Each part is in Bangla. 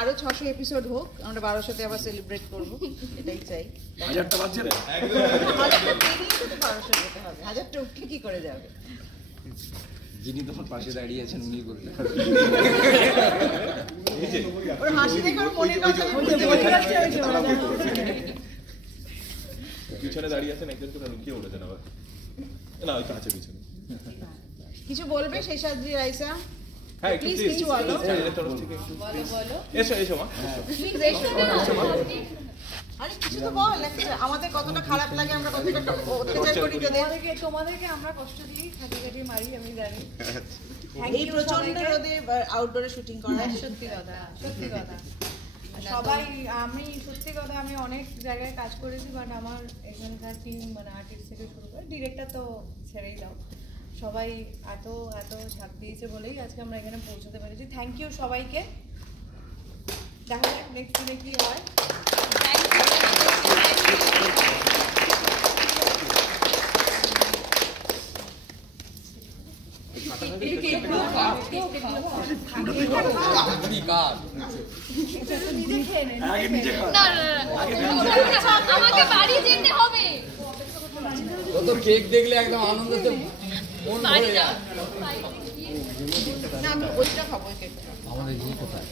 আরো 600 এপিসোড হোক, আমরা 1200তে আবার সেলিব্রেট করবো, এটাই চাই। 1000টা বাজছে রে, 1000টা পেরিয়ে তো 1200 যেতে হবে, 1000টা উঠে কি করে যাবে? যিনি তোমার পাশে দাঁড়িয়ে আছেন উনি বলতে ওর হাসি দেখে ওর মনের কথা বুঝতে পারছি। পিছনে দাঁড়িয়ে আছেন একজন, তো কি বলেছেন আবার? না, ওই তো আছে পিছনে। কিছু বলবে শেষাদ্রি রাইসা? হ্যাঁ, প্লিজ কিছু বলো। বলো। এসো মা। আরে কিছু তো বল, আমাদের কতটা খারাপ লাগে, আমরা কতটা অত্যাচার করি তোমাদেরকে আমরা কষ্ট দিই, খাটি মারি, আমি জানি। এই প্রচন্ড রোদে আউটডোরে শুটিং করা সত্যি কথা। সবাই, আমি সত্যি কথা, আমি অনেক জায়গায় কাজ করেছি, বাট আমার এখানকার টিম মানে আর্টিস্ট থেকে শুরু করে ডিরেক্টর তো ছেড়েই দাও, সবাই এত সাথ দিয়েছে বলেই আজকে আমরা এখানে পৌঁছতে পেরেছি। থ্যাংক ইউ সবাইকে। দেখা যাক নেক্সট দিনে কি হয়। আমাকে বাড়ি যেতে হবে। কেক দেখলে একদম আনন্দতে আমি ওইটা খাবো। আমাদের কি কোথায়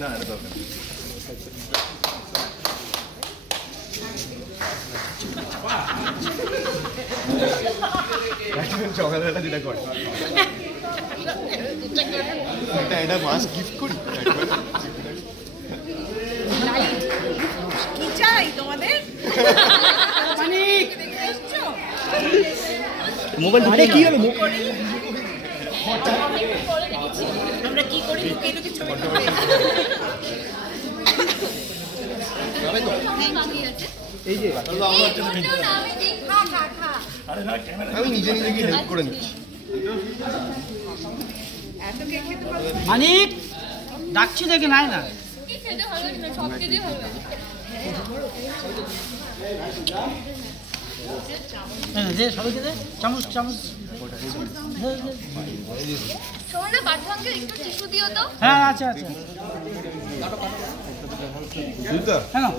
না, এটা দরকার সকালবেলা যেটা করে এটা মাস্ক গিফট করি। কি চাই তোমাদের? মোবাইল কি হলো? আমরা কি করি? লুকিয়ে ছবি এই যে আমি নিজে গিয়ে হেল্প করে নিচ্ছি। মানিক ডাকছি দেখে নাই না, খেতে হবে না, সব খেতে হবে। সবাইকে দে চামচ। তোমরা বাচ্চাকে একটু টিস্যু দিও তো। হ্যাঁ আচ্ছা হ্যাঁ।